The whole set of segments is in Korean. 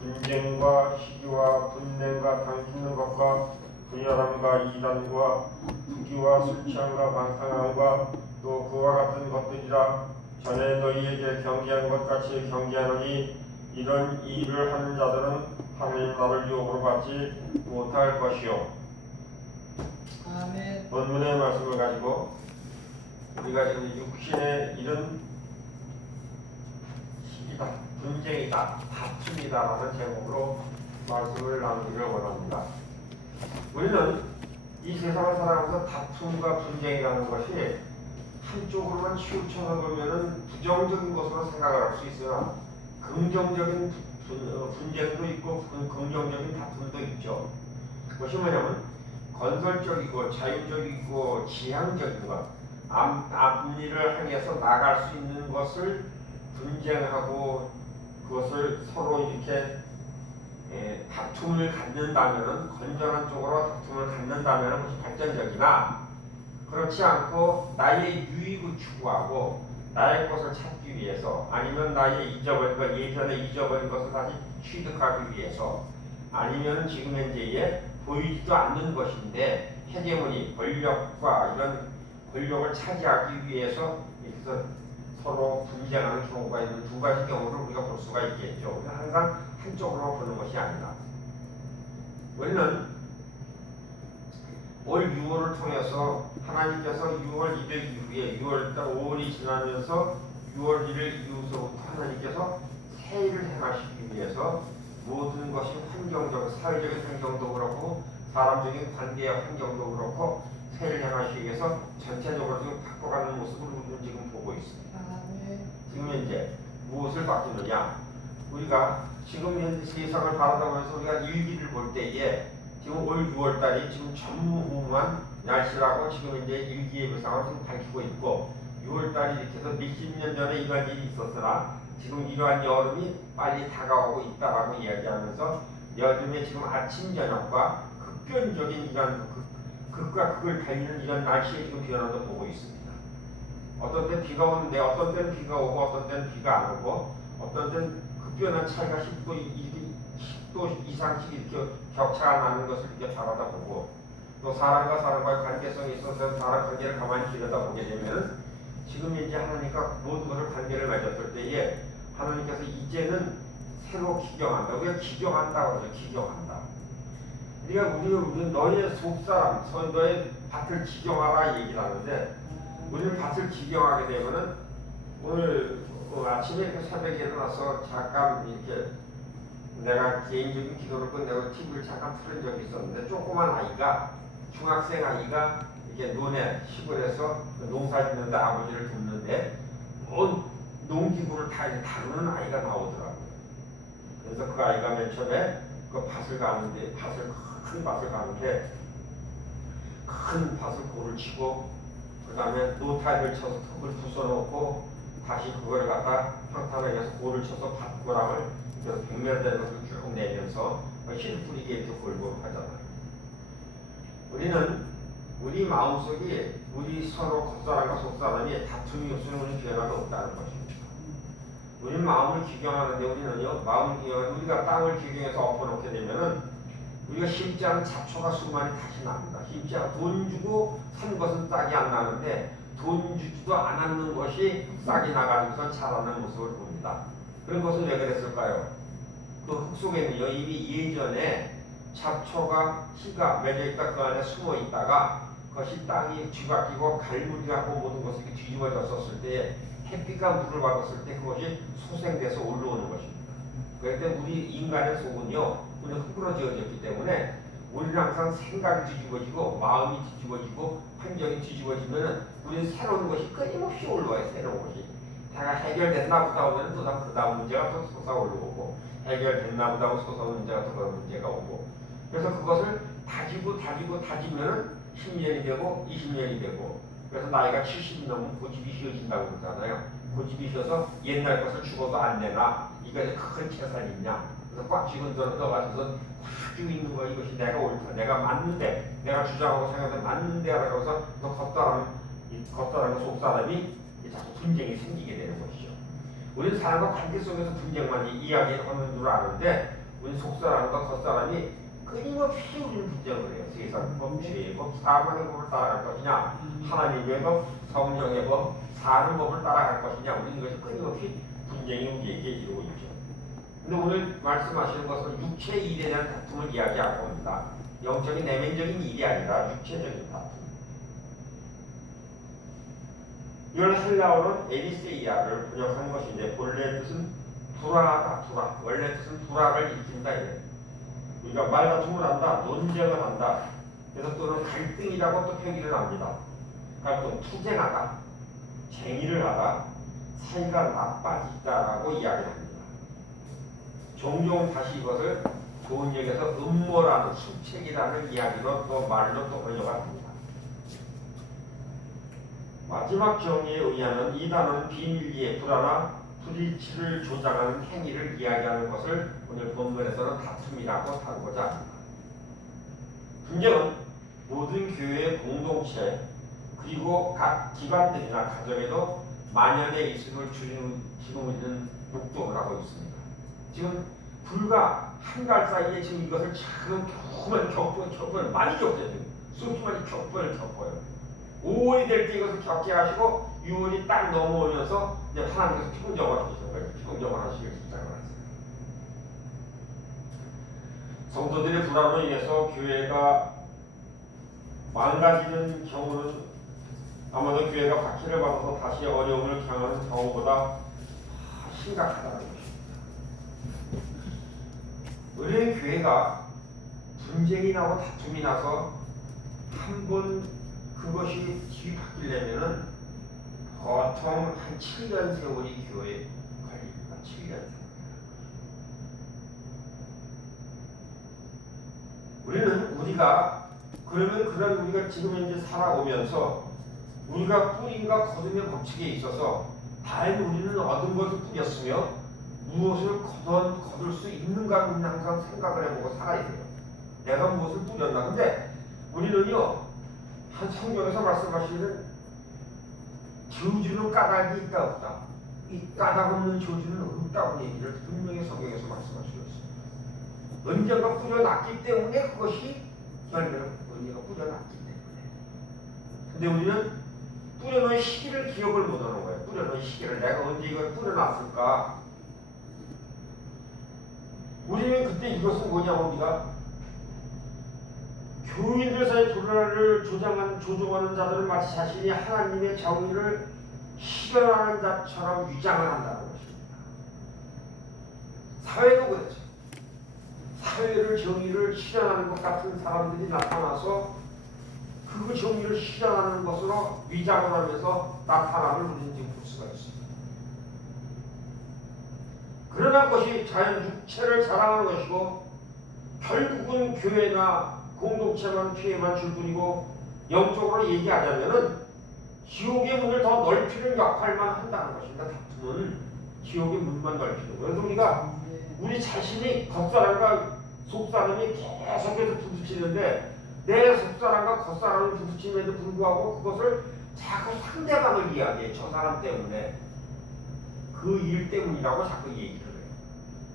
분쟁과 시기와 분냄과 당짓는 것과 분열함과 이단과 부귀와 술 취함과 방탕함과 또 그와 같은 것들이라. 전에 너희에게 경계한 것 같이 경계하노니 이런 일을 하는 자들은 하나님 나를 유혹으로 받지 못할 것이요. 아멘. 본문의 말씀을 가지고 우리가 지금 육신의 이런 시기다, 분쟁이다, 다툼이다라는 제목으로 말씀을 나누기를 원합니다. 우리는 이 세상을 살아가면서 다툼과 분쟁이라는 것이 한쪽으로만 치우쳐서 보면은 부정적인 것으로 생각을 할 수 있으나 긍정적인 분쟁도 있고 긍정적인 다툼도 있죠. 그것이 뭐냐면 건설적이고 자유적이고 지향적인 것, 앞일을 향해서 나갈 수 있는 것을 분쟁하고 그것을 서로 이렇게 다툼을 갖는다면은, 건전한 쪽으로 다툼을 갖는다면은 그것이 발전적이나, 그렇지 않고 나의 유익을 추구하고 나의 것을 찾기 위해서, 아니면 나의 잊어버린 것, 예전에 잊어버린 것을 다시 취득하기 위해서, 아니면 지금 현재에 보이지도 않는 것인데 헤게모니, 권력과 이런 권력을 차지하기 위해서 이렇게 서로 분쟁하는 경우가 있는 두 가지 경우를 우리가 볼 수가 있겠죠. 우리는 항상 한쪽으로 보는 것이 아니라, 우리는 올 6월을 통해서 하나님께서 6월 1일 이후에 6월달 5월이 지나면서 6월 1일 이후서부터 하나님께서 새해를 행하시기 위해서 모든 것이 환경적, 사회적인 환경도 그렇고 사람적인 관계의 환경도 그렇고 새해를 행하시기 위해서 전체적으로 지금 바꿔가는 모습을 우리는 지금 보고 있습니다. 지금 현재 무엇을 바뀌느냐? 우리가 지금 현재 세상을 바라보면서 우리가 일기를 볼 때에 지금 올 6월달이 지금 전무후무한 날씨라고 지금 현재 일기예보상을 지금 밝히고 있고, 6월달이 이렇게 해서 몇십 년 전에 이러한 일이 있었으나 지금 이러한 여름이 빨리 다가오고 있다라고 이야기하면서 여름에 지금 아침 저녁과 극변적인 이런 극과 극을 달리는 이런 날씨의 지금 변화도 보고 있습니다. 어떤 때는 비가 오는데 어떤 때는 비가 오고 어떤 때는 비가 안 오고, 어떤 때는 급변한 차이가 10도 이상씩 이렇게 격차가 나는 것을 이렇게 바라다 보고, 또 사람과 사람과의 관계성에 있어서 사람 관계를 가만히 들여다보게 되면 지금 이제 하나님과 모든 것을 관계를 맺었을 때에 하나님께서 이제는 새로 기경한다. 우리가 기경한다고 하죠. 기경한다. 그러니까 우리는 너의 속사람, 너의 밭을 기경하라 얘기를 하는데, 우리는 밭을 기경하게 되면은 오늘 아침에 이렇게 새벽에 일어나서 잠깐 이렇게 내가 개인적인 기도를 끝내고 TV를 잠깐 틀은 적이 있었는데, 조그만 아이가, 중학생 아이가 이렇게 논에 시골에서 농사 짓는데 아버지를 돕는데 농기구를 다루는 아이가 나오더라고요. 그래서 그 아이가 맨 처음에 그 밭을 가는데, 큰 밭을 가는데 큰 밭을 고를 치고 그 다음에 노타입을 쳐서 흙을 부숴놓고 다시 그걸 갖다 평탄하게 해서 고를 쳐서 밭고랑을 그래서 백면되는 것을 쭉 내면서 실 뿌리게 이렇게 골고루 하잖아요. 우리는 우리 마음속에 우리 서로 겉사람과 속사람이 다툼이 없으면 우리는 변화가 없다는 것입니다. 우리 마음을 기경하는데, 우리는요, 마음을 기경하는데 우리가 땅을 기경해서 엎어놓게 되면은 우리가 심지 않은 잡초가 수많이 다시 납니다. 심지 않은 돈 주고 산 것은 싹이 안 나는데 돈 주지도 않았는 것이 싹이 나가지고서 자라는 모습을 봅니다. 그런 것은 왜 그랬을까요? 그 흙 속에는요, 이미 예전에 잡초가 씨가 맺어있다 그 안에 숨어있다가 그것이 땅이 뒤바뀌고 갈무리하고 모든 것이 뒤집어졌었을 때, 햇빛과 물을 받았을 때 그것이 소생돼서 올라오는 것입니다. 그런데 우리 인간의 속은요, 우리는 흙으로 지어졌기 때문에 우리는 항상 생각이 뒤집어지고 마음이 뒤집어지고 환경이 뒤집어지면 우리는 새로운 것이 끊임없이 올라와요. 새로운 것이 다 해결됐나 보다 하면 또 그 다음 문제가 또 솟아올라오고, 해결됐나 보다 하면 솟아오는 문제가 또 그런 문제가 오고, 그래서 그것을 다지면 10년이 되고 20년이 되고, 그래서 나이가 70이 넘으면 고집이 휘어진다고 그러잖아요. 고집이 휘어서 옛날 것을 죽어도 안 되나, 이것이 큰 재산이 있냐, 그래서 꽉 쥐고 들어가서 꽉 쥐고 있는 거, 이것이 내가 옳다, 내가 맞는데, 내가 주장하고 생각하면 맞는데 라고 해서 또 겉사람과 속사람이 자꾸 분쟁이 생기게 되는 것이죠. 우리는 사람과 관계 속에서 분쟁만 이야기하는 줄 아는데, 우리 속사람과 겉사람이 끊임없이 우리는 분쟁을 해요. 세상 법, 죄의 법, 사망의 법을 따라갈 것이냐, 하나님의 법, 성령의 법, 사는 법을 따라갈 것이냐, 우리는 이것이 끊임없이 분쟁이 우리에게 이루고 있죠. 근데 오늘 말씀하시는 것은 육체의 일에 대한 다툼을 이야기하고 합니다. 영적인 내면적인 일이 아니라 육체적인 다툼. 이걸 헬라어는 에리세이아를 번역한 것인데 본래 뜻은 불화하다, 불화. 원래 뜻은 불화를 일으킨다 이래요. 우리가 말다툼을 한다, 논쟁을 한다. 그래서 또는 갈등이라고 또 표기를 합니다. 갈등, 투쟁하다, 쟁의를 하다, 사이가 나빠지다라고 이야기합니다. 종종 다시 이것을 좋은 역에서 음모라는 수책이라는 이야기로 또 말로 또 번역합니다. 마지막 정의에 의하면 이 단어는 비밀리에 불화나 불일치를 조장하는 행위를 이야기하는 것을 오늘 본문에서는 다툼이라고 다루고자 합니다. 분쟁은 모든 교회의 공동체 그리고 각 기관들이나 가정에도 만연의 이승을 지금 우리는 목도를 하고 있습니다. 지금 불과 한 달 사이에 지금 이것을 지금 겪어요. 많이 겪어요. 수없이 많이 겪어요. 5월이 될 때 이것을 겪게 하시고 6월이 딱 넘어오면서 이제 하나님께서 평정을 하시는 거예요. 평정을 하시길 시작을 했어요. 성도들의 불안으로 인해서 교회가 망가지는 경우는 아마도 교회가 박해를 받아서 다시 어려움을 경험하는 경우보다 심각하다는 것입니다. 우리는 교회가 분쟁이 나고 다툼이 나서 한번 그것이 뒤바뀌려면은 보통 한 7년 세월이 교회에 걸립니다. 7년 세월. 우리가 그러면 그런 우리가 지금 이제 살아오면서 우리가 뿌림과 거둠의 법칙에 있어서 다행히 우리는 얻은 것을 뿌렸으며 무엇을 거둘 수 있는가 항상 생각을 해보고 살아야 돼요. 내가 무엇을 뿌렸나. 근데 우리는요 한 성경에서 말씀하시는 저주는 까닭이 있다 없다. 이 까닭 없는 저주는 없다고 얘기를 분명히 성경에서 말씀하시고 있습니다. 언젠가 뿌려놨기 때문에 그것이 열매를 언젠가 뿌려놨기 때문에. 근데 우리는 뿌려놓은 시기를 기억을 못하는 거예요. 뿌려놓은 시기를 내가 언제 이걸 뿌려놨을까. 우리는 그때 이것은 뭐냐면 우리가 교인들 사이 불화를 조종하는 자들은 마치 자신이 하나님의 정의를 실현하는 자처럼 위장을 한다는 것입니다. 사회도 그렇죠. 사회를 정의를 실현하는 것 같은 사람들이 나타나서 그 정의를 실현하는 것으로 위장을 하면서 나타남을 우리는 지금 볼 수가 있습니다. 그러나 그것이 자연 육체를 자랑하는 것이고 결국은 교회나 공동체만 피해만 줄 뿐이고 영적으로 얘기하자면은 지옥의 문을 더 넓히는 역할만 한다는 것입니다. 다툼은 지옥의 문만 넓히는 거예요. 그래서 우리 자신이 겉사람과 속사람이 계속해서 부딪히는데 내 속사람과 겉사람을 부딪힘에도 불구하고 그것을 자꾸 상대방을 이야기해. 저 사람 때문에 그 일 때문이라고 자꾸 얘기를 해요.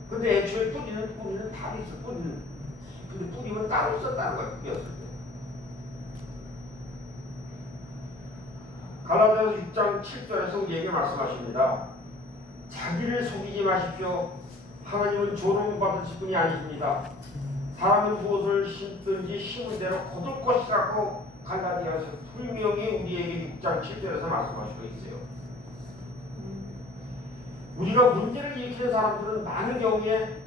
근데 애초에 뿌리는 답이 있어. 근데 뿌리면 따로 있었다는 거예요. 뿌렸을 때. 갈라디아서 6장 7절에서 우리에게 말씀하십니다. 자기를 속이지 마십시오. 하나님은 조롱받으실 분이 아니십니다. 사람은 무엇을 심든지 심은 대로 거둘 것이라고 갈라디아서 분명히 우리에게 6장 7절에서 말씀하시고 있어요. 우리가 문제를 일으키는 사람들은 많은 경우에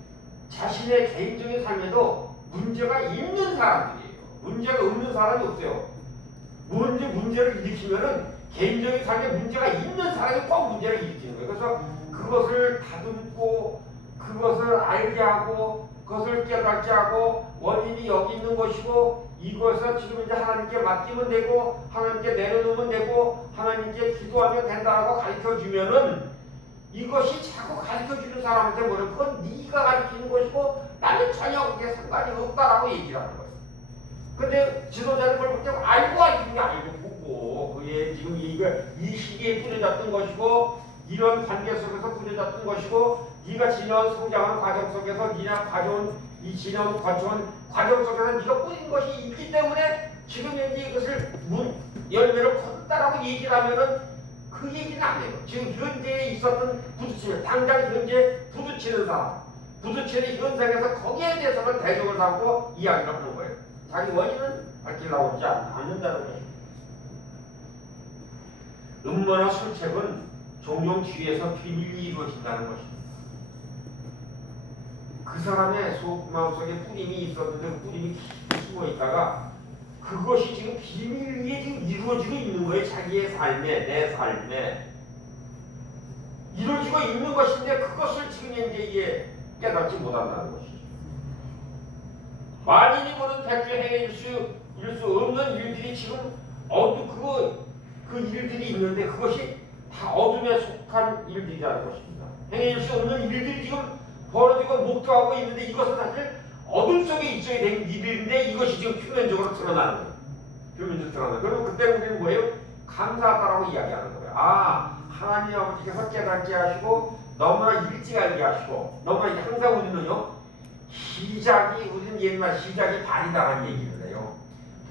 자신의 개인적인 삶에도 문제가 있는 사람들이에요. 문제가 없는 사람이 없어요. 문제를 일으키면은 개인적인 삶에 문제가 있는 사람이 꼭 문제를 일으키는 거예요. 그래서 그것을 다듬고 그것을 알게 하고 그것을 깨닫게 하고 원인이 여기 있는 것이고 이것을 지금 이제 하나님께 맡기면 되고 하나님께 내려놓으면 되고 하나님께 기도하면 된다고 가르쳐주면은 이것이 자꾸 가르쳐주는 사람한테 뭐래? 그건 네가 가르치는 것이고 나는 전혀 그게 상관이 없다라고 얘기를 하는 거예요. 근데 지도자는 그걸 그렇게 알고 보고 그게 지금 이 시기에 뿌려졌던 것이고 이런 관계 속에서 뿌려졌던 것이고 네가 지내온 성장하는 과정 속에서 네가 가져온 이 지내온 거쳐온 과정 속에서 네가 뿌린 것이 있기 때문에 지금 현재 이것을 열매를 걷다라고 얘기를 하면은 그 얘기는 안 해요. 지금 현재에 있었던 부딪히면 당장 현재 부딪히는 사람, 부딪히는 현상에서 거기에 대해서는 대적을 삼고 이야기를 하는 거예요. 자기 원인은 밝히려고 하지 않는다는 거예요. 음모나 술책은 종종 뒤에서 비밀이 이루어진다는 것입니다. 그 사람의 마음속에 뿌림이 있었는데 그 뿌림이 깊이 숨어 있다가 그것이 지금 비밀 위에 지금 이루어지고 있는 거예요. 자기의 삶에, 내 삶에 이루어지고 있는 것인데 그것을 지금 현재 이게 깨닫지 못한다는 것이죠. 만인이 보는 백주 행해일 수 없는 일들이 지금 그 일들이 있는데 그것이 다 어둠에 속한 일들이라는 것입니다. 행해일 수 없는 일들이 지금 벌어지고 목도하고 있는데 이것은 사실 어둠 속에 있어야 되는 일인데 이것이 지금 표면적으로 드러나는 거예요. 표면적으로 드러나는 거예요. 그럼 그때 우리는 뭐예요? 감사하다라고 이야기하는 거예요. 아, 하나님 아버지께서 깨닫게 하시고 너무나 일찍 알게 하시고 너무나 항상 우리는요 우리는 옛날 시작이 반이다라는 얘기를 해요.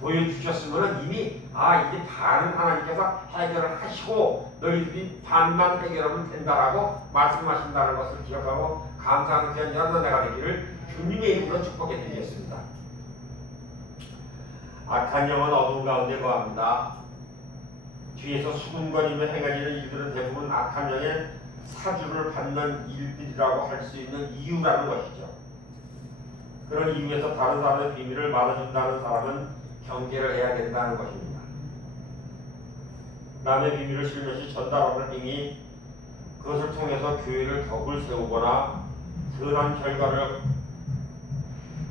보여주셨으면 이미 이게 반은 하나님께서 해결을 하시고 너희들이 반만 해결하면 된다라고 말씀하신다는 것을 기억하고 감사하는 귀한 여러분 내가 되기를 주님의 이름으로 축복해 드리겠습니다. 악한 영은 어두운 가운데 거합니다. 뒤에서 수군거리며 행해지는 일들은 대부분 악한 영의 사주를 받는 일들이라고 할 수 있는 이유라는 것이죠. 그런 이유에서 다른 사람의 비밀을 말아준다는 사람은 경계를 해야 된다는 것입니다. 남의 비밀을 실며시 전달하는 행위, 그것을 통해서 교회를 덕을 세우거나 선한 결과를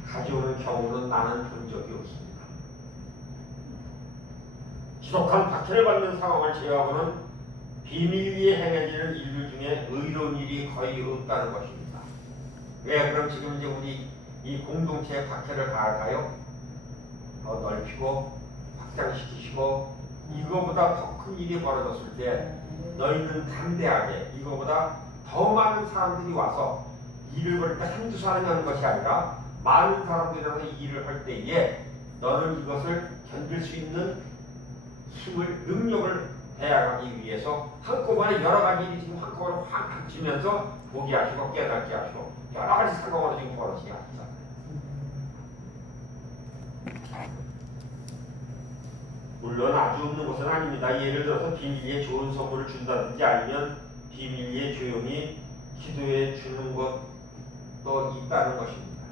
가져오는 경우는 나는 본 적이 없습니다. 지독한 박해를 받는 상황을 제외하고는 비밀 위에 행해지는 일들 중에 의로운 일이 거의 없다는 것입니다. 왜 그럼 지금 이제 우리 이 공동체의 박해를 가할까요? 더 넓히고 확장시키시고 이거보다 더 큰 일이 벌어졌을 때 너희는 담대하게 이거보다 더 많은 사람들이 와서 일을 벌일 때 한두 사람이 하는 것이 아니라 많은 사람들이 와서 일을 할 때에 너는 이것을 견딜 수 있는 힘을, 능력을 배양하기 위해서 한꺼번에 여러 가지 일이 지금 한꺼번에 확 닥치면서 보게 하시고 깨닫게 하시고 여러 가지 상황으로 지금 벌어지게 하시잖아요. 물론 아주 없는 것은 아닙니다. 예를 들어서 비밀리에 좋은 선물을 준다든지 아니면 비밀리에 조용히 기도해 주는 것도 있다는 것입니다.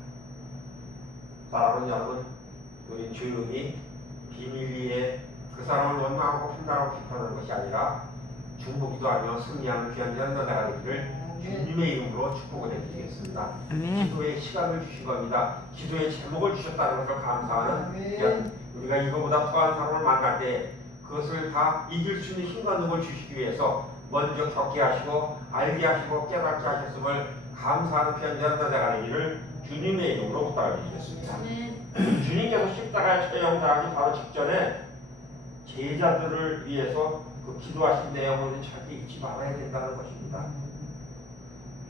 사랑하는 여러분, 우리 조용히 비밀리에 그 사람을 원망하고 판단하고 비판하는 것이 아니라 중보기도 하며 승리하는 귀한 연단자가 되기를 주님의 이름으로 축복을 해드리겠습니다. 기도의 시간을 주신 겁니다. 기도의 제목을 주셨다는 것을 감사하는 우리가 이거보다 더한 사람을 만날 때 그것을 다 이길 수 있는 힘과 능력을 주시기 위해서 먼저 겪게 하시고 알게 하시고 깨닫게 하셨음을 감사하는 귀한 연단자가 되기를 주님의 이름으로 부탁을 드리겠습니다. 주님께서 십자가에 처형당하기 바로 직전에 제자들을 위해서 그 기도하신 내용을 절대 잊지 말아야 된다는 것입니다.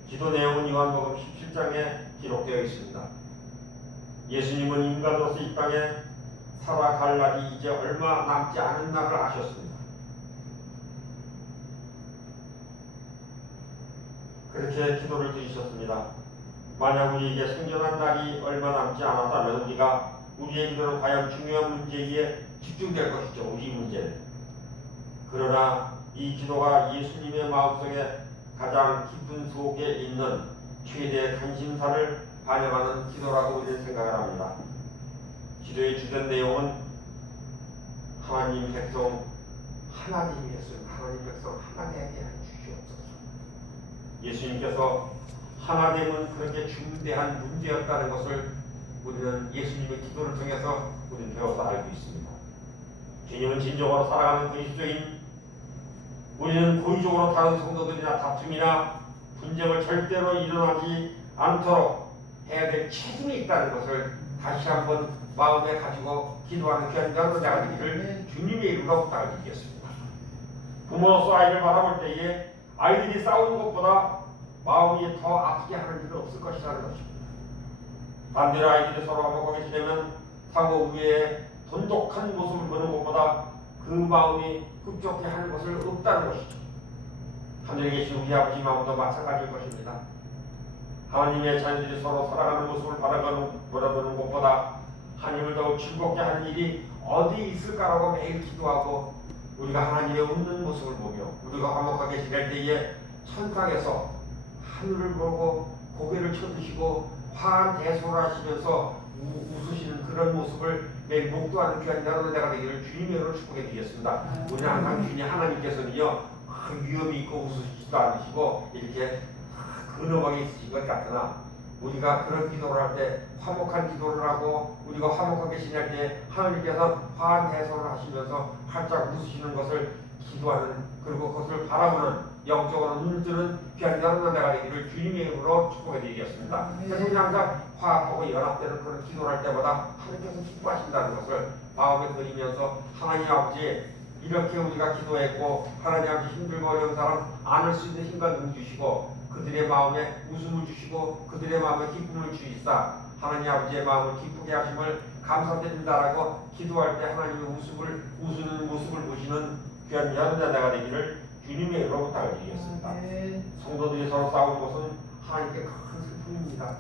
기도 내용은 요한복음 17장에 기록되어 있습니다. 예수님은 인간으로서 이 땅에 살아갈 날이 이제 얼마 남지 않은 날을 아셨습니다. 그렇게 기도를 드리셨습니다. 만약 우리에게 생존한 날이 얼마 남지 않았다면 우리의 기도는 과연 중요한 문제에 집중될 것이죠. 우리 문제는. 그러나 이 기도가 예수님의 마음속에 가장 깊은 속에 있는 최대의 관심사를 반영하는 기도라고 우리는 생각을 합니다. 기도의 주된 내용은 하나님 백성 하나님이 했습니다. 하나님 백성 하나 되게 해주시옵소서. 예수님께서 하나됨은 그렇게 중대한 문제였다는 것을 우리는 예수님의 기도를 통해서 우리는 배워서 알고 있습니다. 주님은 진정으로 살아가는 그리스도인, 우리는 고의적으로 다른 성도들이나 다툼이나 분쟁을 절대로 일어나지 않도록 해야 될 책임이 있다는 것을 다시 한번 마음에 가지고 기도하는 귀한 자가 되기를 주님의 이름으로 부탁을 드리겠습니다. 부모로서 아이를 바라볼 때에 아이들이 싸우는 것보다 마음이 더 아프게 하는 일은 없을 것이라는 것입니다. 반대로 아이들이 서로 화목하게 지내면 상호 우애의 돈독한 모습을 보는 것보다 그 마음이 흡족해 하는 것을 없다는 것이죠. 하늘에 계신 우리 아버지 마음도 마찬가지일 것입니다. 하나님의 자녀들이 서로 살아가는 모습을 바라보는 것보다 하나님을 더욱 즐겁게 하는 일이 어디 있을까라고 매일 기도하고 우리가 하나님의 웃는 모습을 보며 우리가 화목하게 지낼 때에 천상에서 하늘을 보고 고개를 쳐드시고 화한 대소를 하시면서 웃으시는 그런 모습을 매일 목도하는 귀한 여러분 내가 되기를 주님의 이름으로 축복해 드리겠습니다. 우리는 항상 주님 하나님께서는요 위험이 있고 웃으시지도 않으시고 이렇게 근엄하게 있으신 것 같으나 우리가 그런 기도를 할 때 화목한 기도를 하고 우리가 화목하게 지낼 때 하나님께서 화한 대소를 하시면서 활짝 웃으시는 것을 기도하는 그리고 그것을 바라보는 영적으로 눈을 뜨는 귀한 여러분 내가 되기를 주님의 이름으로 축복해 드리겠습니다. 그래서 우리 항상 화합하고 연합되는 그런 기도를 할 때마다 하나님께서 기뻐하신다는 것을 마음에 그리면서 하나님 아버지 이렇게 우리가 기도했고 하나님 아버지 힘들고 어려운 사람 안을 수 있는 힘과 눈 주시고 그들의 마음에 웃음을 주시고 그들의 마음에 기쁨을 주시사 하나님 아버지의 마음을 기쁘게 하심을 감사드린다라고 기도할 때 하나님의 웃으는 모습을 보시는 귀한 연자가 되기를 주님의 이름으로 부탁드리겠습니다. 성도들이 서로 싸우는 것은 하나님께 큰 슬픔입니다.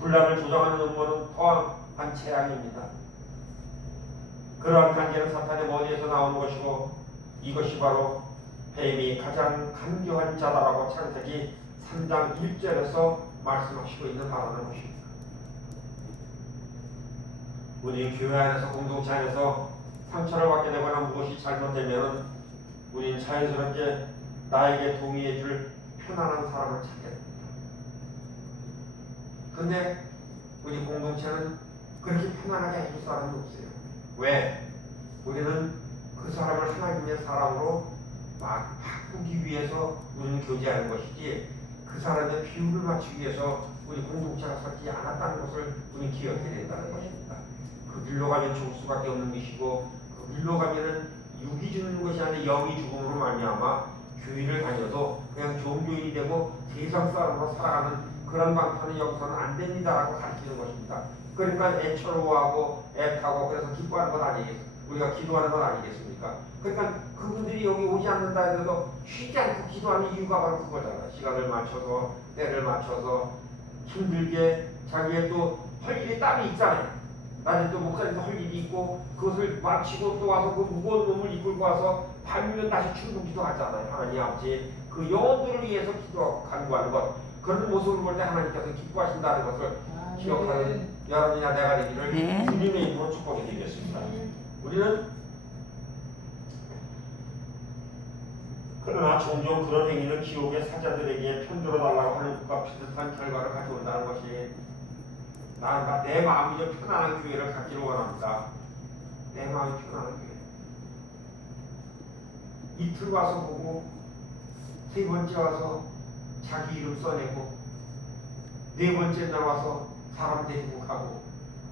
분란을 조장하는 음모는 또한 재앙입니다. 그러한 관계는 사탄의 머리에서 나오는 것이고 이것이 바로 뱀이 가장 간교한 자다라고 창세기 3장 1절에서 말씀하시고 있는 바라는 것입니다. 우리 교회 안에서 공동체 안에서 상처를 받게 되거나 무엇이 잘못되면 우리는 자연스럽게 나에게 동의해 줄 편안한 사람을 찾게 됩니다. 근데 우리 공동체는 그렇게 편안하게 해줄 사람이 없어요. 왜? 우리는 그 사람을 하나님의 사람으로 막 바꾸기 위해서 우리는 교제하는 것이지 그 사람의 비율을 맞추기 위해서 우리 공동체가 섰지 않았다는 것을 우리는 기억해야 된다는 것입니다. 그 길로 가면 죽을 수밖에 없는 것이고 그 길로 가면은 육이 죽는 것이 아니라 영이 죽음으로 말미암아 교회를 다녀도 그냥 좋은 교인이 되고 세상 사람으로 살아가는 그런 방편은 여기서는 안 됩니다라고 가르치는 것입니다. 그러니까 애처로워하고 애타고 그래서 기뻐하는 건 아니겠습니까? 우리가 기도하는 건 아니겠습니까? 그러니까 그분들이 여기 오지 않는다 해도 쉬지 않고 기도하는 이유가 바로 그거잖아요. 시간을 맞춰서 때를 맞춰서 힘들게 자기의 또 할 일이 땀이 있잖아요. 나는 또 목사님도 할 일이 있고 그것을 마치고 또 와서 그 무거운 몸을 이끌고 와서 밤이면 다시 출근 기도하잖아요. 하나님 아버지 그 영혼들을 위해서 기도하고 간구하는 것 그런 모습을 볼 때 하나님께서 기뻐하신다는 것을 기억하는 여러분이나 내가 되기를 주님의 이름으로 축복해 드리겠습니다. 우리는 그러나 종종 그런 행위는 지옥의 사자들에게 편들어 달라고 하는 것과 비슷한 결과를 가져온다는 것이 내 마음이 좀 편안한 교회를 갖기를 원합니다. 내 마음이 편안한 교회. 이틀 와서 보고 세 번째 와서 자기 이름 써내고 네 번째 날 와서 사람 데리고 가고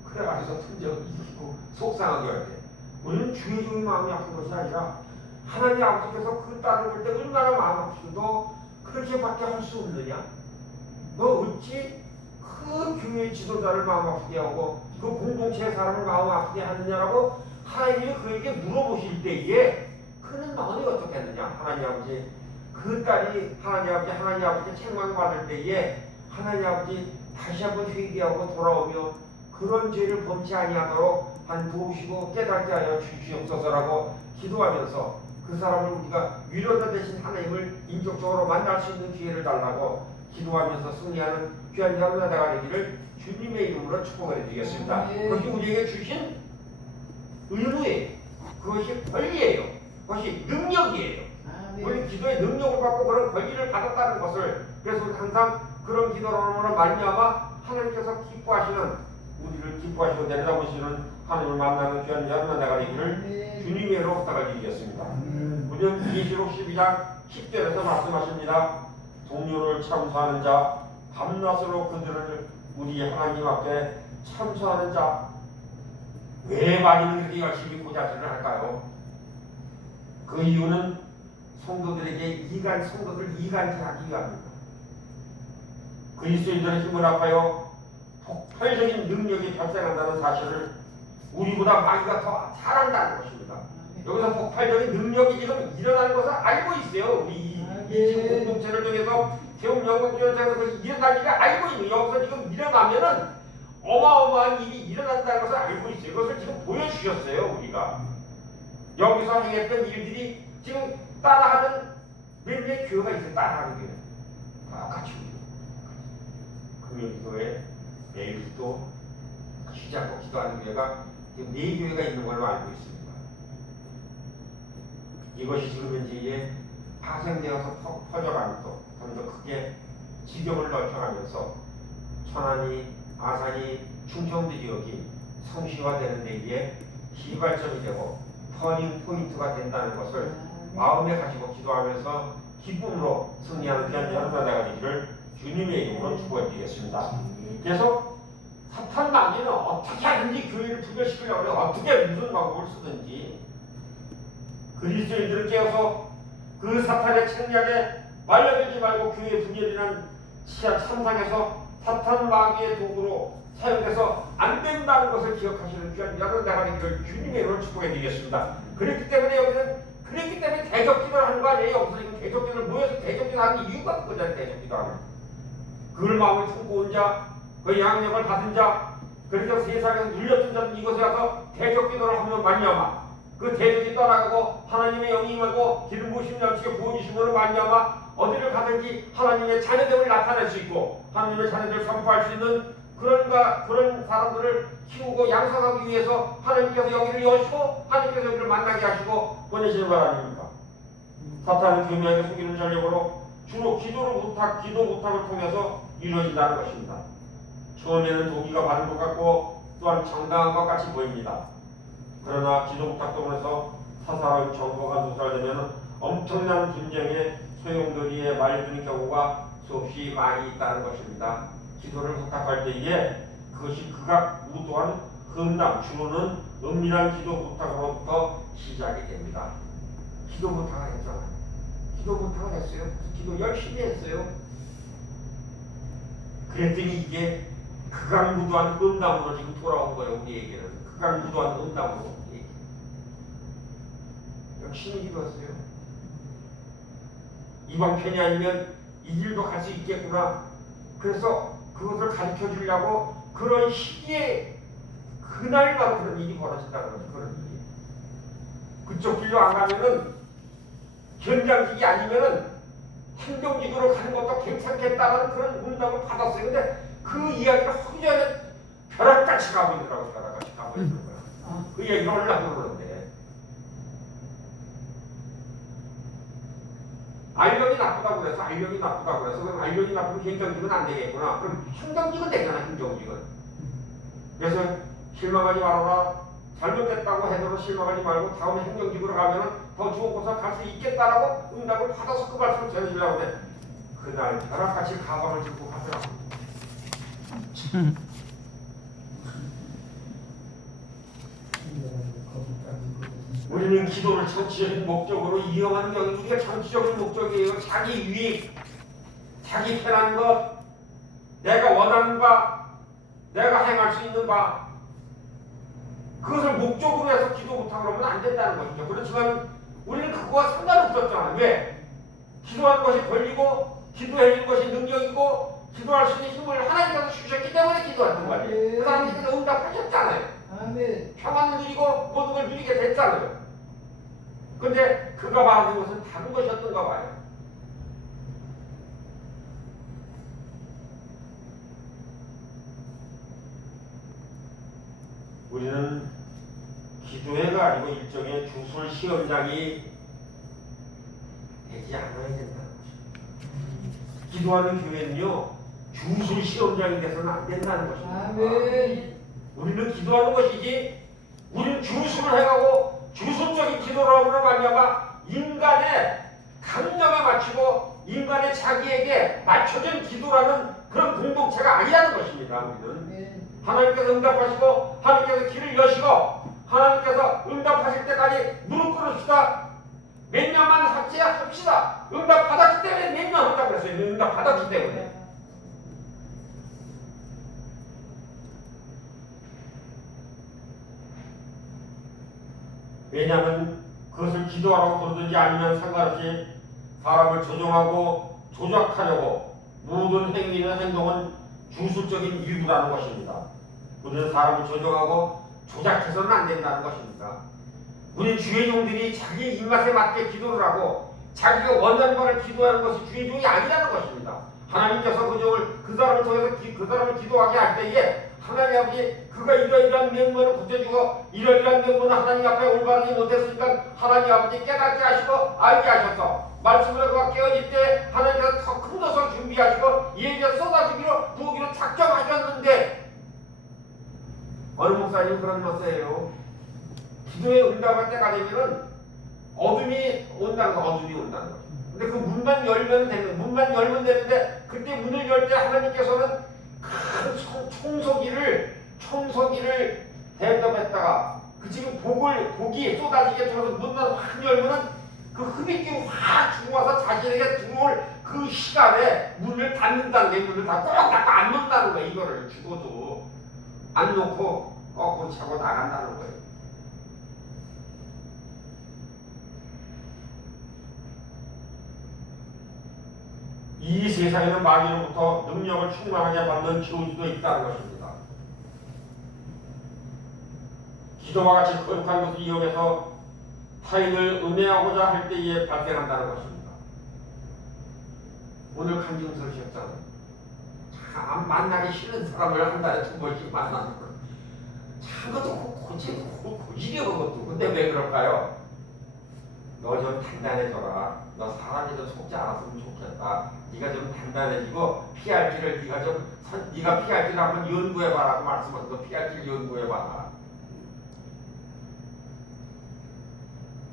그래가지고 성적을 이기고 속상하게 할 때 우리는 주의 종이 마음이 아픈 것이 아니라 하나님 아버지께서 그 딸을 볼 때 얼마나 마음 아프셔도 그렇게밖에 할 수 없느냐? 너 어찌 그 교회 지도자를 마음 아프게 하고 그 공동체의 사람을 마음 아프게 하느냐라고 하나님이 그에게 물어보실 때에 그는 마음이 어떻겠느냐? 하나님 아버지 그 딸이 하나님 아버지께 책망받을 때에 하나님 아버지 다시 한번 회개하고 돌아오며 그런 죄를 범치 아니하도록 도우시고 깨닫게 하여 주시옵소서라고 기도하면서 그 사람을 우리가 위로자 되신 하나님을 인격적으로 만날 수 있는 기회를 달라고 기도하면서 승리하는 귀한 자녀가 되기를 주님의 이름으로 축복해 드리겠습니다. 그것이 우리에게 주신 의무예요. 그것이 권리예요. 그것이 능력이에요. 우리 기도의 능력을 받고 그런 권리를 받았다는 것을 그래서 항상 그런 기도로 말미암아 하나님께서 기뻐하시는 우리를 기뻐하시고 내려다보시는 하나님을 만나는 귀한 자녀가 되기를 주님의 이름으로 부탁을 드리겠습니다. 우리는 계시록 12장 10절에서 말씀하십니다. 동료를 참소하는 자 밤낮으로 그들을 우리 하나님 앞에 참소하는 자 왜 많이는 그렇게 열심히 고자질을 할까요? 그 이유는 성도들 이간질하기 위함입니다. 그리스도인들의 힘을 아파요. 폭발적인 능력이 발생한다는 사실을 우리보다 마귀가 더 잘한다는 것입니다. 여기서 폭발적인 능력이 지금 일어나는 것을 알고 있어요. 우리 이 지금 공동체를 통해서 세움 영광전쟁에서 그것이 일어나기가 알고 있는 여기서 지금 일어나면은 어마어마한 일이 일어난다는 것을 알고 있어요. 그것을 지금 보여주셨어요. 우리가 여기서 행했던 일들이 지금 따라하는 몇몇 교회가 있어요. 따라하는 교회 똑같이 금요기도에 매일기도 쉬지 않고 기도하는 교회가 지금 4교회가 있는 걸로 알고 있습니다. 이것이 지금 현재 이제 파생되어서 퍼져가면서 점점 크게 지경을 넓혀가면서 천안이, 아산이, 충청도 지역이 성시화되는 데에 시발점이 되고 터닝 포인트가 된다는 것을 마음에 가지고 기도하면서 기쁨으로 승리하는 귀한 여러분 되기를 주님의 이름으로 축원드리겠습니다. 그래서 사탄 마귀는 어떻게 하든지 교회를 분열시키려고 해요. 어떻게 무슨 방법을 쓰든지 그리스도인들을 깨워서 그 사탄의 책략에 말려들지 말고 교회의 분열이라는 치하 참상에서 사탄 마귀의 도구로 사용돼서 안 된다는 것을 기억하시는 귀한 여러분 되기를 주님의 이름으로 축복해드리겠습니다. 그렇기 때문에 대적기도를 하는 거 아니에요. 여기서 지금 대적기도를 모여서 대적기도 하는 이유가 그거잖아요. 대적기도 하는 그걸 마음을 품고 온 자, 그 양력을 받은 자, 그래서 세상에서 눌렸던 자는 이곳에 가서 대적기도를 하면 말미암아 그 대적이 떠나가고 하나님의 영이 임하고 기름 부으심 넘치게 부어주심으로 말미암아 어디를 가든지 하나님의 자녀됨을 나타낼 수 있고 하나님의 자녀들을 선포할 수 있는 그런 사람들을 키우고 양성하기 위해서 하나님께서 여기를 여시고 하나님께서 여기를 만나게 하시고 보내시는 것 아닙니까? 사탄은 교묘하게 속이는 전략으로 주로 기도 부탁을 통해서 이루어진다는 것입니다. 처음에는 도기가 바른 것 같고 또한 정당한 것 같이 보입니다. 그러나 기도 부탁도 통해서 사사로운 정보가 누설되면 엄청난 분쟁의 소용돌이에 말리는 경우가 수없이 많이 있다는 것입니다. 기도를 부탁할 때에 그것이 극악무도한 흠남, 주로는 은밀한 기도 부탁으로부터 시작이 됩니다. 기도 부탁을 했잖아요. 기도 부탁을 했어요. 기도 열심히 했어요. 그랬더니 이게 극악무도한 흠남으로 지금 돌아온 거예요. 우리에게는 극악무도한 흠남으로 열심히 기도했어요. 이방 편이 아니면 이 길도 갈 수 있겠구나. 그래서 그것을 가르쳐 주려고 그런 시기에 그날 바로 그런 일이 벌어진다는 거죠. 그런 일이. 그쪽 길로 안 가면은 현장직이 아니면은 행정직으로 가는 것도 괜찮겠다는 그런 응답을 받았어요. 근데 그 이야기를 하기 전에 벼락같이 가고 있더라고요. 벼락같이 가고 있는 거야. 그 얘기를 하려고 그러는데 알력이 나쁘다고 그래서 그럼 알력이 나쁘면 행정직은 안 되겠구나. 그럼 행정직은 되잖아. 행정직은. 그래서 실망하지 말아라. 잘못됐다고 해도 실망하지 말고 다음에 행정직으로 가면은 더 좋은 곳을 갈 수 있겠다라고 응답을 받아서 그 말씀을 전해주려고 해. 그날 벼락같이 가방을 들고 가더라고. 우리는 기도를 정치적인 목적으로 이용하는 게 우리가 정치적인 목적이에요. 자기 유익, 자기 편한 것, 내가 원하는 바, 내가 행할 수 있는 바, 그것을 목적으로 해서 기도 부탁을 하면 안 된다는 것이죠. 그렇지만 우리는 그거와 상관없었잖아요. 왜? 기도하는 것이 권리고 기도해 주는 것이 능력이고 기도할 수 있는 힘을 하나님께서 주셨기 때문에 기도했던 거 아니에요. 그 하나님께서 응답하셨잖아요. 아멘. 평안을 누리고 모든 걸 누리게 됐잖아요. 근데 그가 말하는 것은 다른 것이었던가 봐요. 우리는 기도회가 아니고 일종의 주술 시험장이 되지 않아야 된다는 것입니다. 기도하는 교회는요 주술 시험장이 돼서는 안 된다는 것입니다. 아멘. 우리는 기도하는 것이지 우리는 주술을 해가고 주술적인 기도를 하므로 말미암아 인간의 감정에 맞추고 인간의 자기에게 맞춰진 기도라는 그런 공동체가 아니라는 것입니다. 우리는 하나님께서 응답하시고 하나님께서 길을 여시고 하나님께서 응답하실 때까지 무릎 꿇읍시다. 몇 년만 합시다. 응답 받았기 때문에 몇 년 한다고 그랬어요. 응답 받았기 때문에. 왜냐하면 그것을 기도하라고 부르든지 아니면 상관없이 사람을 조종하고 조작하려고 모든 행위나 행동은 주술적인 일부라는 것입니다. 우리는 사람을 조종하고 조작해서는 안 된다는 것입니다. 우리 주의 종들이 자기 입맛에 맞게 기도를 하고 자기가 원하는 것을 기도하는 것이 주의 종이 아니라는 것입니다. 하나님께서 그 종을 그 사람을 통해서 그 사람을 기도하게 할 때에 하나님 아버지 그가 이러이러한 면모를 고쳐주고 이러이러한 면모는 하나님 앞에 올바르지 못했으니까 하나님 아버지 깨닫게 하시고 알게 하셔서 말씀으로 그가 깨어질 때 하나님께서 더 큰 것을 준비하시고 이에 대해 쏟아주기로 부으기로 작정하셨는데 어느 목사님이 그런 것이에요. 기도에 응답할 때가 되면은 어둠이 온다는 거. 근데 그 문만 열면 되는데 그때 문을 열 때 하나님께서는 큰 청소기를 대접했다가 그 지금 복이 쏟아지게 들어서 문만 확 열면은 그 흡입기로 확 들어와서 자신에게 들어올 그 시간에 문을 닫는다는 게 문을 꼭 닫고 안 놓는다는 거예요. 이거를 죽어도 안 놓고 거꾸로 차고 나간다는 거예요. 이 세상에는 마귀로부터 능력을 충만하게 받는 교주도 있다는 것입니다. 기도와 같이 거룩한 것을 이용해서 타인을 은혜하고자 할 때에 발생한다는 것입니다. 오늘 간증스러우셨잖아요. 참 만나기 싫은 사람을 한 달에 2번씩 만나는 거. 참 그것도 고지려 그것도. 근데 왜 그럴까요? 너 좀 단단해져라. 너 사람이 좀 속지 않았으면 좋겠다. 네가 좀 단단해지고 피할 길을 네가 피할 길을 한번 연구해봐라고 말씀하셔서 피할 길 연구해봐라.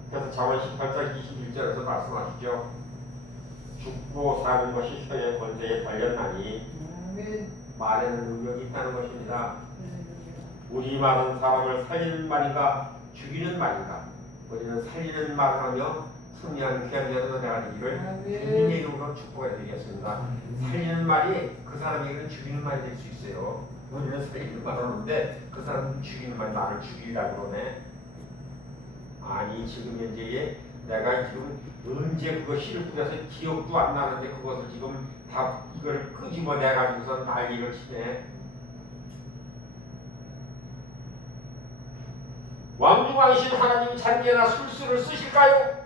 그래서 잠언 18장 21절에서 말씀하시죠. 죽고 사는 것이 혀의 권세에 달렸나니 말에는 능력이 있다는 것입니다. 우리 말은 사람을 살리는 말인가 죽이는 말인가? 우리는 살리는 말을 하며 승리한 귀한 여러분의 되기를 주님의 이름으로 축복해 드리겠습니다. 살리는 말이 그 사람에게는 죽이는 말이 될 수 있어요. 우리는 살리는 말을 하는데 그 사람은 죽이는 말, 나를 죽이려고 그러네. 아니 지금 현재에 내가 지금 언제 그거 씨를 뿌려서 기억도 안 나는데 그것을 지금 다 이걸 끄집어내가지고서 난리를 치네. 왕중왕이신 하나님 잔재나 술수를 쓰실까요?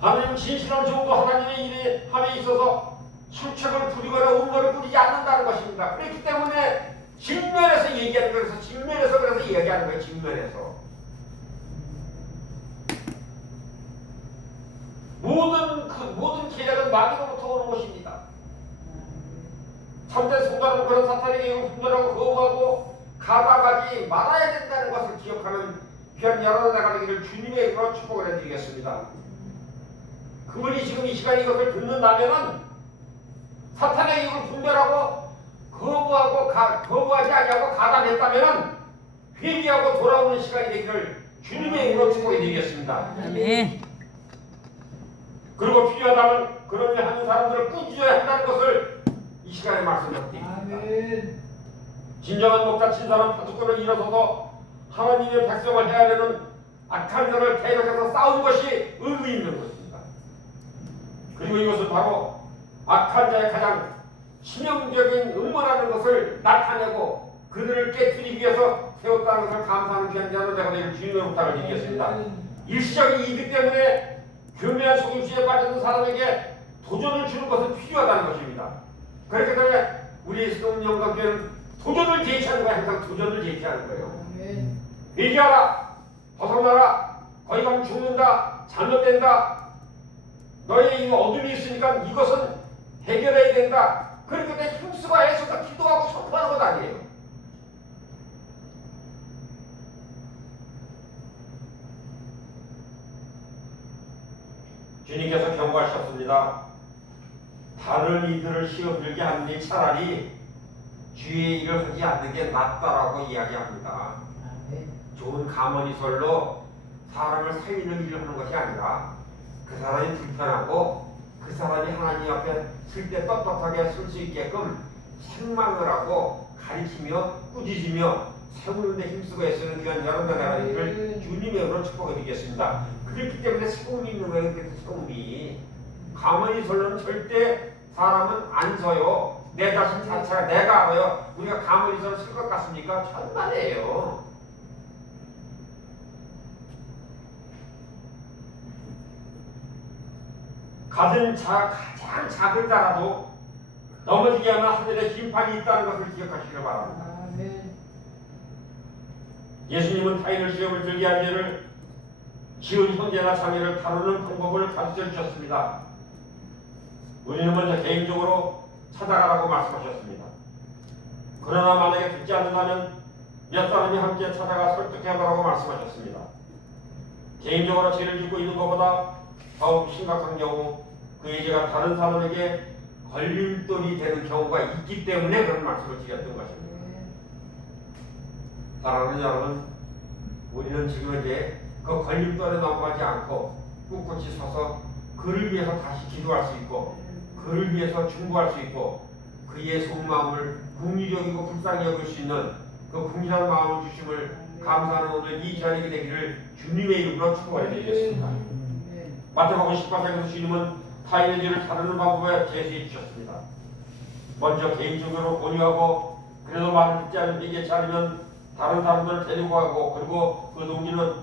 하나님 진실한 종도 하나님의 일에 함에 있어서 술책을 부리거나 음모를 부리지 않는다는 것입니다. 그렇기 때문에 직면에서 얘기하는 거예요. 그래서 얘기하는 거예요. 직면에서 모든 계략은 마귀로부터 오는 것입니다. 참된 성도는 그런 사탄에게 분별하고 거부하고 가다가지 말아야 된다는 것을 기억하는 귀한 여러 나가 되기를 주님의 이름으로 축복을 해드리겠습니다. 그분이 지금 이 시간에 이것을 듣는다면은 사탄의 이익을 분별하고 거부하지 아니하고 가담했다면은 회개하고 돌아오는 시간이 되기를 주님의 이름으로 축복해 드리겠습니다. 아멘. 그리고 필요하다면 그런 일 하는 사람들을 꾸짖어야 한다는 것을 이 시간에 말씀드립니다. 진정한 목자 친사는 파수꾼을 일어서서 하나님의 백성을 해야 되는 악한 자를 대적해서 싸우는 것이 의미 있는 것입니다. 그리고 이것은 바로 악한 자의 가장 치명적인 음모라는 것을 나타내고 그들을 깨뜨리기 위해서 세웠다는 것을 감사하는 귀한 자로 내가 내일 주님의 부탁을 드리겠습니다. 일시적인 이익 때문에 교묘한 속임수에 빠지는 사람에게 도전을 주는 것은 필요하다는 것입니다. 그렇기 때문에 우리 성령교회는 도전을 제시하는 거예요. 항상 도전을 제시하는 거예요. 회개하라, 벗어나라, 거기 가면 죽는다, 잘못된다. 너의 이 어둠이 있으니까 이것은 해결해야 된다. 그렇기 때문에 힘쓰고 애써서 기도하고 선포하는 것 아니에요. 주님께서 경고하셨습니다. 다른 이들을 시험 들게 하는 데 차라리 주의 일을 하지 않는 게 낫다라고 이야기합니다. 좋은 가머니설로 사람을 살리는 일을 하는 것이 아니라 그 사람이 불편하고 그 사람이 하나님 앞에 쓸 때 떳떳하게 쓸 수 있게끔 책망을 하고 가르치며 꾸짖으며 세우는 데 힘쓰고 애쓰는 귀한 여러분의 나라를 주님의 이름으로 축복해 드리겠습니다. 그렇기 때문에 세움이 있는 거예요. 그래서 세움이 가만히 서려면 절대 사람은 안 서요. 내 자신 자체가 내가 알아요. 우리가 가만히 서면 쓸 것 같습니까? 천만에요. 가장 작은 자라도 넘어지게 하면 하늘에 심판이 있다는 것을 기억하시길 바랍니다. 아멘. 예수님은 타인을 시험을 들게 한 죄를 지은 형제나 자매를 다루는 방법을 가르쳐 주셨습니다. 우리는 먼저 개인적으로 찾아가라고 말씀하셨습니다. 그러나 만약에 듣지 않는다면 몇 사람이 함께 찾아가 설득해보라고 말씀하셨습니다. 개인적으로 죄를 짓고 있는 것보다 더욱 심각한 경우 그의 죄가 다른 사람에게 걸림돌이 되는 경우가 있기 때문에 그런 말씀을 드렸던 것입니다. 사랑하는 여러분, 우리는 지금 이제 그 걸림돌에 넘어가지 않고 꿋꿋이 서서 그를 위해서 다시 기도할 수 있고 그를 위해서 중보할 수 있고 그의 속마음을 긍휼히 여기고 불쌍히 여길 수 있는 그 긍휼한 마음을 주심을 감사하는 오늘 이 자리가 되기를 주님의 이름으로 축복해 드리겠습니다. 마태복음 18장에서 주님은 타인의 죄를 다루는 방법에 제시해 주셨습니다. 먼저 개인적으로 권유하고 그래도 말을 듣지 않으면 얘기하지 않으면 다른 사람들을 데리고 가고 그리고 그 동기는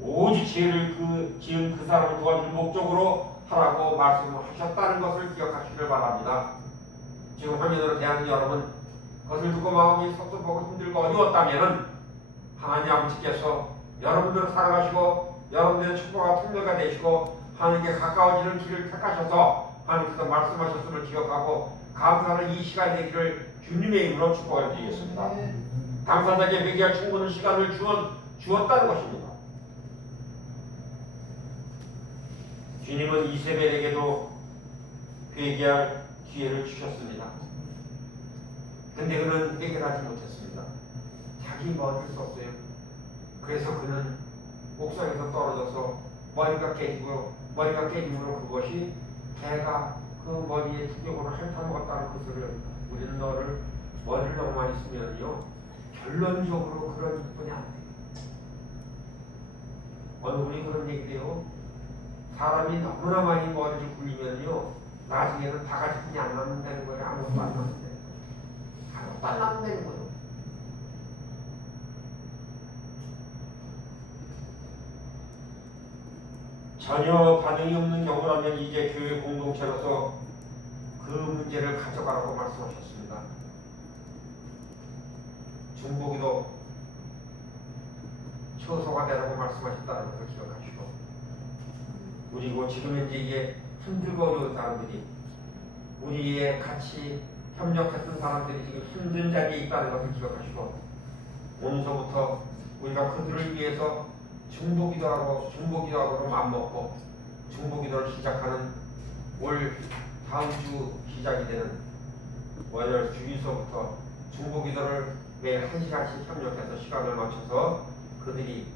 오직 죄를 지은 그 사람을 도와줄 목적으로 하라고 말씀하셨다는 것을 기억하시길 바랍니다. 지금 화면으로 대하는 여러분, 그것을 듣고 마음이 섭섭하고 힘들고 어려웠다면 하나님 아버지께서 여러분들을 사랑하시고 여러분들의 축복과 통로가 되시고 하나님께 가까워지는 길을 택하셔서 하나님께서 말씀하셨음을 기억하고 감사하는 이 시간이 되기를 주님의 이름으로 축복을 드리겠습니다. 당사자에게 회개할 충분한 시간을 주었다는 것입니다. 주님은 이세벨에게도 회개할 기회를 주셨습니다. 근데 그는 회개하지 못했습니다. 자기 머리를 썼어요. 그래서 그는 옥상에서 떨어져서 머리가 깨짐으로 그것이 개가 그 머리에 두경으로 핥아먹었다는 것을 우리는 너를 머리를 너무 많이 쓰면요 결론적으로 그런 기분이 안 돼요. 어느 분이 그런 얘기래요. 사람이 너무나 많이 머리를 굴리면요 나중에는 바가지뿐이 안 남는다는 거예요. 아무것도 안 남는데 아무것도 안 남는다는 거예요. 전혀 반응이 없는 경우라면 이제 교회 공동체로서 그 문제를 가져가라고 말씀하셨습니다. 중보기도 처소가 되라고 말씀하셨다는 것을 기억하시고 그리고 지금 현재 이게 힘들고 어려운 사람들이 우리의 같이 협력했던 사람들이 지금 힘든 자리에 있다는 것을 기억하시고 오늘서부터 우리가 그들을 위해서 중보기도하고 맘먹고 중보기도를 시작하는 올 다음 주 시작이 되는 월요일 주일서부터 중보기도를 매일 1시간씩 협력해서 시간을 맞춰서 그들이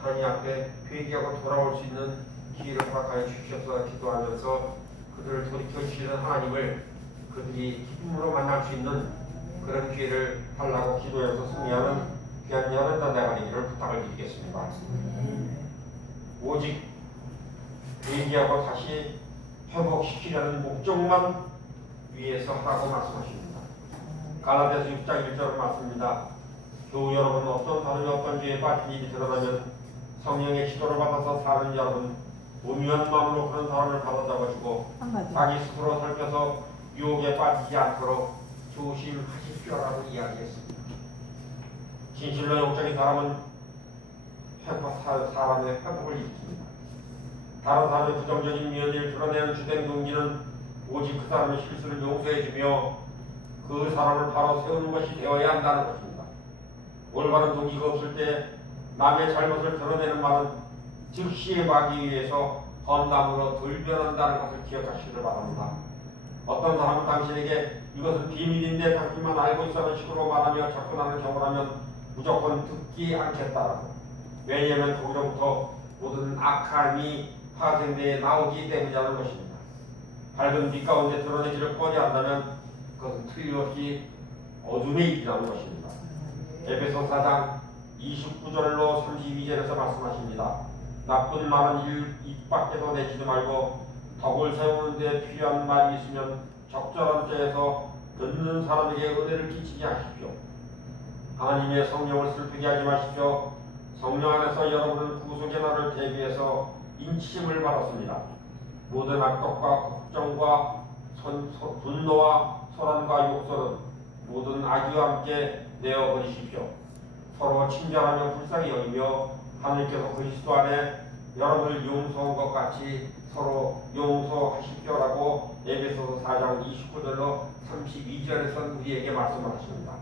하나님 앞에 회개하고 돌아올 수 있는 기회를 허락하여 주셔서 기도하면서 그들을 돌이켜주시는 하나님을 그들이 기쁨으로 만날 수 있는 그런 기회를 달라고 기도해서 승리하는 귀한 연합단 대가리기를 부탁을 드리겠습니다. 오직 회개하고 다시 회복시키려는 목적만 위해서 하라고 말씀하십니다. 갈라디아서 6장 1절을 말씀입니다. 교우 여러분, 어떤 사람이 어떤 죄에 빠진 일이 드러나면 성령의 지도를 받아서 사는 여러분 온유한 마음으로 그런 사람을 받아잡아주고 자기 스스로 살펴서 유혹에 빠지지 않도록 조심하십시오라고 이야기했습니다. 진실로 영적인 사람은 사람의 회복을 일으킵니다. 다른 사람의 부정적인 면을 드러내는 주된 동기는 오직 그 사람의 실수를 용서해주며 그 사람을 바로 세우는 것이 되어야 한다는 것입니다. 올바른 동기가 없을 때 남의 잘못을 드러내는 말은 즉시 막기 위해서 험담으로 돌변한다는 것을 기억하시길 바랍니다. 어떤 사람은 당신에게 이것은 비밀인데 당신만 알고 있다는 식으로 말하며 접근하는 경우라면 무조건 듣지 않겠다라고. 왜냐하면 거기로부터 모든 악함이 파생되어 나오기 때문이라는 것입니다. 밝은 빛 가운데 드러내기를 꺼려 한다면 그것은 틀림없이 어둠의 일이라는 것입니다. 에베소 4장 29절로 32절에서 말씀하십니다. 나쁜 말은 입 밖에도 내지도 말고 덕을 세우는 데 필요한 말이 있으면 적절한 때에서 듣는 사람에게 은혜를 끼치게 하십시오. 하나님의 성령을 슬프게 하지 마십시오. 성령 안에서 여러분은 구속의 날을 대비해서 인치심을 받았습니다. 모든 악독과 걱정과 분노와 소란과 욕설은 모든 악의와 함께 내어버리십시오. 서로 친절하며 불쌍히 여기며 하나님께서 그리스도 안에 여러분을 용서한 것 같이 서로 용서하십시오라고 에베소서 4장 29절로 32절에서 우리에게 말씀을 하십니다.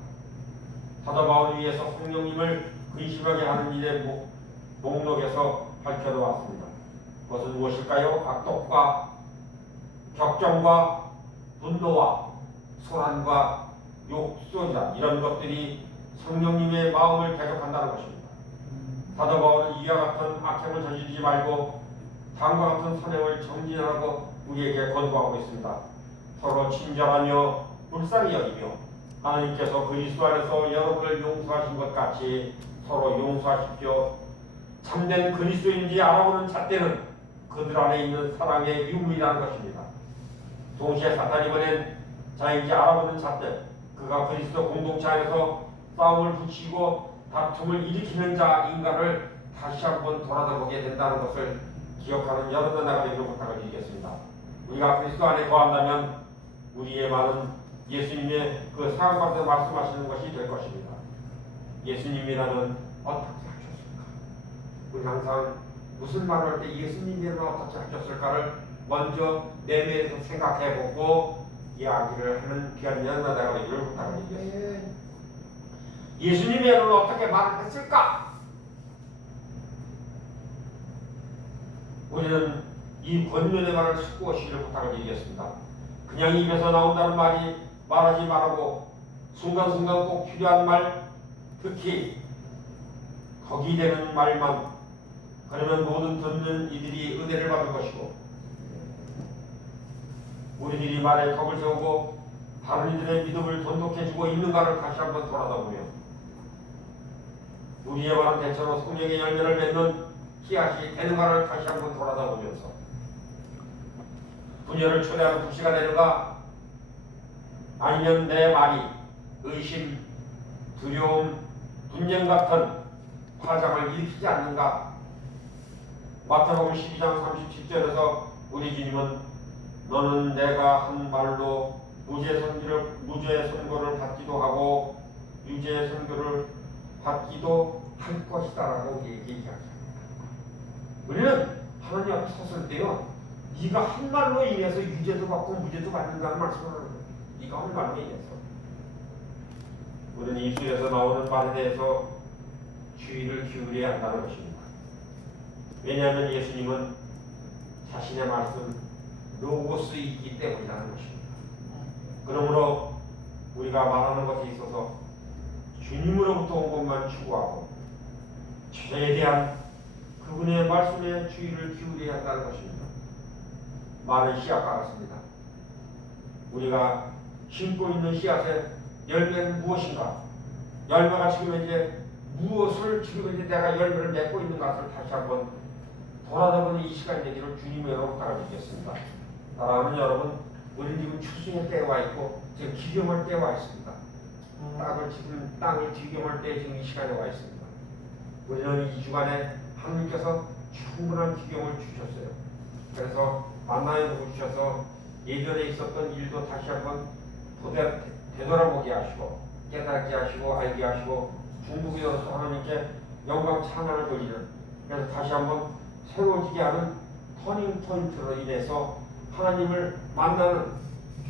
사도 바울을 위해서 성령님을 근심하게 하는 일의 목록에서 밝혀놓았습니다. 그것은 무엇일까요? 악독과 격정과 분노와 소란과 욕설이다. 이런 것들이 성령님의 마음을 대적한다는 것입니다. 사도 바울은 이와 같은 악행을 저지르지 말고 다음과 같은 선행을 정진하라고 우리에게 권고하고 있습니다. 서로 친절하며 불쌍히 여기며 하나님께서 그리스도 안에서 여러분을 용서하신 것 같이 서로 용서하십시오. 참된 그리스도인지 알아보는 잣대는 그들 안에 있는 사랑의 유무이라는 것입니다. 동시에 사탄이 보낸 자인지 알아보는 잣대, 그가 그리스도 공동체 안에서 싸움을 붙이고 다툼을 일으키는 자 인간을 다시 한번 돌아다보게 된다는 것을 기억하는 여러분 나가 되기를 부탁을 드리겠습니다. 우리가 그리스도 안에 거한다면 우리의 말은 예수님의 그 사랑받는 말씀하시는 것이 될 것입니다. 예수님이라면 어떻게 하셨을까? 우리 항상 무슨 말을 할 때 예수님이라면 어떻게 하셨을까를 먼저 내면에서 생각해보고 이야기를 하는 귀한 여러분 나가 되기를 부탁을 드리겠습니다. 예수님이라면 어떻게 말을 했을까? 우리는 이 권면의 말을 숙고하시기를 부탁을 드리겠습니다. 그냥 입에서 나온다는 말이 말하지 말고 순간순간 꼭 필요한 말, 특히 덕이 되는 말만, 그러면 모든 듣는 이들이 은혜를 받을 것이고 우리들이 말에 덕을 세우고 다른 이들의 믿음을 돈독해주고 있는가를 다시 한번 돌아다보며 우리의 말은 대체로 성령의 열매를 맺는 씨앗이 되는가를 다시 한번 돌아다보면서 분열을 초래하는 불씨가 되는가, 아니면 내 말이 의심, 두려움, 분쟁 같은 화장을 일으키지 않는가. 마태복음 12장 37절에서 우리 주님은 너는 내가 한 말로 무죄 선고를 받기도 하고 유죄 선고를 받기도 할 것이다라고 얘기합니다. 우리는 하나님 앞에 섰을 때요, 네가 한 말로 인해서 유죄도 받고 무죄도 받는다는 말씀을 하는 거예요. 네가 한 말로 인해서. 우리는 입술에서 나오는 말에 대해서 주의를 기울여야 한다는 것입니다. 왜냐하면 예수님은 자신의 말씀 로고스이기 때문이라는 것입니다. 그러므로 우리가 말하는 것에 있어서 주님으로부터 온 것만 추구하고 최대한 그분의 말씀에 주의를 기울여야 한다는 것입니다. 말은 씨앗과 같습니다. 우리가 심고 있는 씨앗의 열매는 무엇인가? 열매가 지금 이제 무엇을 지금 이제 내가 열매를 맺고 있는가를 다시 한번 돌아다보는 이 시간 되기를 주님으로 부탁드리겠습니다. 사랑하는 여러분, 우리는 지금 추수의 때에 와 있고 지금 기경할 때에 와 있습니다. 땅을 기경할 때 지금 이 시간에 와 있습니다. 우리는 이 주간에 하나님께서 충분한 기경을 주셨어요. 그래서 만나의 복을 주셔서 예전에 있었던 일도 다시 한번 되돌아보게 하시고 깨닫게 하시고 알게 하시고 중국에 열어서 하나님께 영광 찬양을 돌리는, 그래서 다시 한번 새로워지게 하는 터닝 포인트로 인해서 하나님을 만나는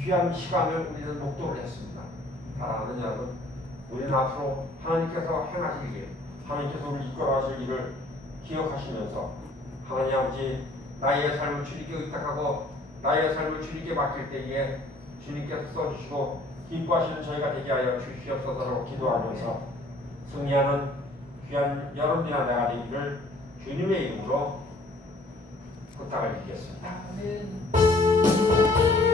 귀한 시간을 우리는 목도를 했습니다. 사랑하는 여러분, 우리는 앞으로 하나님께서 행하실 일, 하나님께서 우리를 이끌어 가실 일을 기억하시면서 하나님 아버지, 나의 삶을 주님께 의탁하고 나의 삶을 주님께 맡길 때에 주님께서 써주시고 기뻐하시는 저희가 되게 하여 주시옵소서라고 기도하면서 승리하는 귀한 여러분이나 내가 되기를 주님의 이름으로 부탁을 드리겠습니다. 아멘.